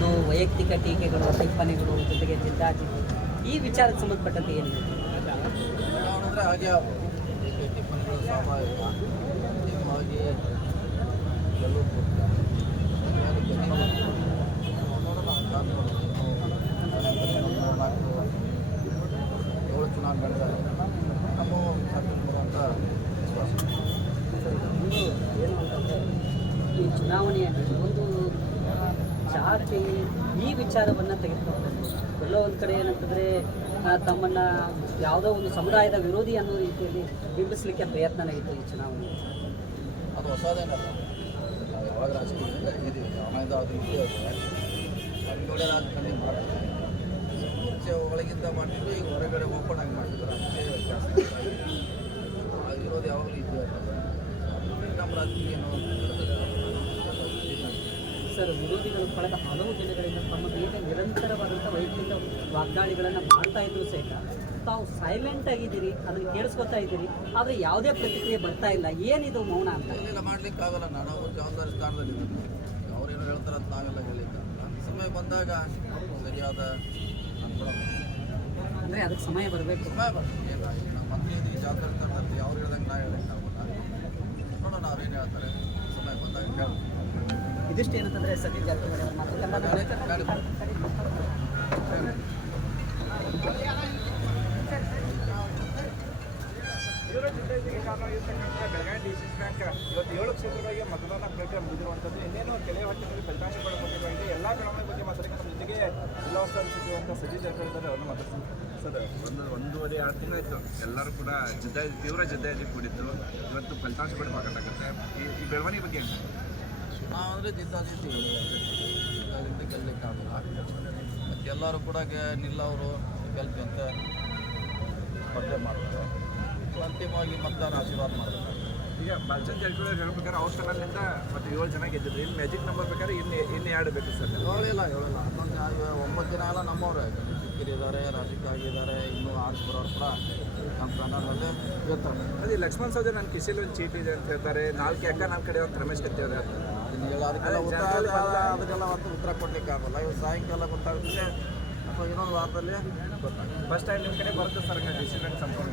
ಅದು ವೈಯಕ್ತಿಕ ಟೀಕೆಗಳು, ಟಿಪ್ಪಣಿಗಳು, ಜೊತೆಗೆ ಜಿದ್ದಾಜಿದ್ದಿ ಈ ವಿಚಾರಕ್ಕೆ ಸಂಬಂಧಪಟ್ಟಂತೆ ಏನಿದೆ? ಅಂದರೆ ಹಾಗೆ ಟಿಪ್ಪಣಿಗಳು ಸ್ವಾಭಾವಿಕ. ಅಂತಿಮವಾಗಿ ಗೆಲುವು ಕೊಡ್ತಾರೆ. ಏಳು ಚುನಾವಣೆಗಳಿದ್ದಾರೆ. ನಮ್ಮ ಸಾಕಷ್ಟು ಅಂತ ವಿಶ್ವಾಸ. ಏನು ಅಂತಂದರೆ ಈ ಚುನಾವಣೆಯಲ್ಲಿ ಒಂದು ಜಾತಿ ಈ ವಿಚಾರವನ್ನು ತೆಗೆದುಕೊಂಡು ಎಲ್ಲೋ ಒಂದು ಕಡೆ ಏನಂತಂದರೆ ತಮ್ಮನ್ನು ಯಾವುದೋ ಒಂದು ಸಮುದಾಯದ ವಿರೋಧಿ ಅನ್ನೋ ರೀತಿಯಲ್ಲಿ ಬಿಂಬಿಸಲಿಕ್ಕೆ ಪ್ರಯತ್ನ ನಡೀತು ಈ ಚುನಾವಣೆ. ಅದು ಹೊಸದೇನಲ್ಲ. ನಾವು ಯಾವಾಗ ರಾಜಕೀಯದಿಂದ ಇದ್ದೀವಿ, ಹಣದ ಅದು ಇದ್ದೇ ಅಂಗಡಿ ರಾಜಕಾರಣಿ ಮಾಡ್ತೀವಿ. ಮುಂಚೆ ಒಳಗಿಂದ ಮಾಡ್ತಿದ್ರು, ಈಗ ಹೊರಗಡೆ ಓಪನ್ ಆಗಿ ಮಾಡ್ತಿದ್ರು. ಅಷ್ಟೇ ವ್ಯತ್ಯಾಸ. ವಿರೋಧ ಯಾವಾಗಲೂ ಇದ್ದೇ ಇರ್ತದೆ. ನಮ್ಮ ರಾಜಕೀಯ ಏನೋ ಸರ್, ವಿರೋಧಿಗಳು ಕಳೆದ ಹಲವು ದಿನಗಳಿಂದ ತಮ್ಮ ಮೇಲೆ ನಿರಂತರವಾದಂಥ ವೈಯಕ್ತಿಕ ವಾಗ್ದಾಳಿಗಳನ್ನು ಮಾಡ್ತಾ ಇದ್ರು ಸಹಿತ ತಾವು ಸೈಲೆಂಟ್ ಆಗಿದ್ದೀರಿ, ಅದನ್ನು ಕೇಳಿಸ್ಕೊತಾ ಇದ್ದೀರಿ, ಆದರೆ ಯಾವುದೇ ಪ್ರತಿಕ್ರಿಯೆ ಬರ್ತಾ ಇಲ್ಲ. ಏನಿದು ಮೌನ ಅಂತ? ಇಲ್ಲ, ಮಾಡ್ಲಿಕ್ಕಾಗಲ್ಲ. ನಾವು ಜವಾಬ್ದಾರಿ ಸ್ಥಾನದಲ್ಲಿದ್ದೀವಿ. ಅವ್ರೇನು ಹೇಳ್ತಾರೆ ಅಂತ ನಾವೆಲ್ಲ ಹೇಳಿದ್ದ. ಸಮಯ ಬಂದಾಗ ಸರಿಯಾದ ಅಂದರೆ ಅದಕ್ಕೆ ಸಮಯ ಬರಬೇಕು. ಸಮಯ ಬರ್ತದೆ. ನಮ್ಮ ಮಂತ್ರಿ ಜವಾಬ್ದಾರಿ ಸ್ಥಾನದಲ್ಲಿ ಅವ್ರು ಹೇಳ್ದಂಗೆ ನಾವು ಹೇಳೋಕ್ಕಾಗಲ್ಲ. ನೋಡೋಣ ಅವ್ರೇನು ಹೇಳ್ತಾರೆ. ಸಮಯ ಬಂದಾಗ ಹೇಳ್ತಾರೆ. ಇದಿಷ್ಟು ಏನಂತಂದರೆ ಸತೀಶ್ ಜಾರಕಿಹೊಳಿ ಅವರ ಮಾತು. ಇದರ ಜೊತೆಗೆ ಕಾರಣವಾಗಿರ್ತಕ್ಕಂಥ ಬೆಳಗಾವಿ ಡಿಸಿಸಿ ಬ್ಯಾಂಕ್ ಇವತ್ತು 7 ಕ್ಷೇತ್ರಗಳಿಗೆ ಮತದಾನ ಪ್ರಕ್ರಿಯೆ ಮುಗಿದಿರುವಂಥದ್ದು. ಇನ್ನೇನು ಕೆಲವೇ ಹೊತ್ತಿನಲ್ಲಿ ಫಲಿತಾಂಶಗಳ ಬಗ್ಗೆ ಎಲ್ಲ ಚುನಾವಣೆ ಬಗ್ಗೆ ಮಾತಾಡೋಕ್ಕೆ ನಮ್ಮ ಜೊತೆಗೆ ಜಿಲ್ಲಾ ಉಸ್ತುವಾರಿ ಸಚಿವರಂಥ ಸತೀಶ್ ಜಾರಕಿಹೊಳಿ ಇದ್ದಾರೆ. ಅವ್ರನ್ನ ಮಾತಾಡ್ತೀನಿ ಸರ್. ಒಂದೂವರೆ 2 ತಿಂಗಳಾಯಿತು ಎಲ್ಲರೂ ಕೂಡ ತೀವ್ರ ಜಿದ್ದಾಜಿದ್ದಿ ಕೂಡಿದ್ದು. ಇವತ್ತು ಫಲಿತಾಂಶಗಳು ಮಾತಾಡಕತ್ತೆ. ಈ ಬೆಳವಣಿಗೆ ಬಗ್ಗೆ ನಾವು ಅಂದರೆ ಜಿದ್ದಾಜಿದ್ದಿ ಗೆಲ್ಲಲಿಕ್ಕಾಗಲ್ಲ. ಮತ್ತು ಎಲ್ಲರೂ ಕೂಡ ನಿಲ್ಲವರು ಗೆಲ್ತಿ ಅಂತ ಸ್ಪರ್ಧೆ ಮಾಡ್ತಾರೆ. ಅಂತಿಮವಾಗಿ ಮತದಾರ ಆಶೀರ್ವಾದ ಮಾಡ್ತಾರೆ. ಈಗ ಬಾಲಚಂದ್ರ ಜಾರಕಿಹೊಳಿ ಹೇಳ್ಬೇಕಾದ್ರೆ ಅವ್ರ ಚಾನಲ್ನಿಂದ ಮತ್ತು 7 ಜನ ಗೆದ್ದಿದ್ರು. ಇನ್ನು ಮ್ಯಾಜಿಕ್ ನಂಬರ್ ಬೇಕಾದ್ರೆ ಇನ್ನು 2 ಬೇಕು ಸರ್. ಹೇಳಿಲ್ಲ 9 ಜನ ಎಲ್ಲ ನಮ್ಮವರೇ. ಇದ್ದಾರೆ, ರಾಜಕೀಯ ಆಗಿದ್ದಾರೆ. ಇನ್ನೂ ಆರ್ಟ್ಸ್ ಬರೋರು ಕೂಡ ನಮ್ಮ ಚಾನಲಲ್ಲೇ ಇರ್ತಾರೆ. ಅದೇ ಲಕ್ಷ್ಮಣ್ ಸೌದಿ ನನ್ನ ಕಿಸೆಯಲ್ಲಿ ಒಂದು ಚೀಟಿ ಇದೆ ಅಂತ ಹೇಳ್ತಾರೆ. 4 ಅಕ್ಕ ನನ್ನ ಕಡೆ ಒಂದು ರಮೇಶ್ ಕತ್ತಿ ಅವ್ರೆ. ಅದಕ್ಕೆಲ್ಲ ಉತ್ತರ ಕೊಡ್ಲಿಕ್ಕೆ ಆಗಲ್ಲ. ಇವತ್ತು ಸಾಯಂಕಾಲ ಗೊತ್ತಾಗುತ್ತೆ ಅಥವಾ ಇನ್ನೊಂದು ವಾರದಲ್ಲಿ ಗೊತ್ತಾಗುತ್ತೆ. ಫಸ್ಟ್ ಟೈಮ್ ನಿಮ್ಮ ಕಡೆ ಬರುತ್ತೆ ಸರ್ ಡಿ ಸಿ ಬ್ಯಾಂಕ್ ಸಂಪೂರ್ಣ.